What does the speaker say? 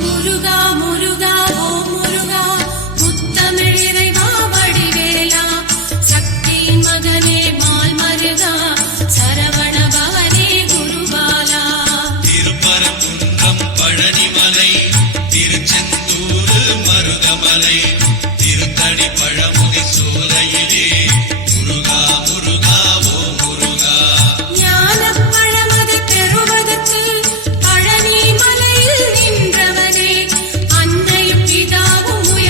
முருகா முருகா ஓம் முருகா முத்தமிழ் இறைவா வடிவேலா சக்தியின் மகனே மால் மருகா சரவண பவனே குருபாலா திருப்பரங்குன்றம் பழனிமலை திருச்செந்தூர் மருதமலை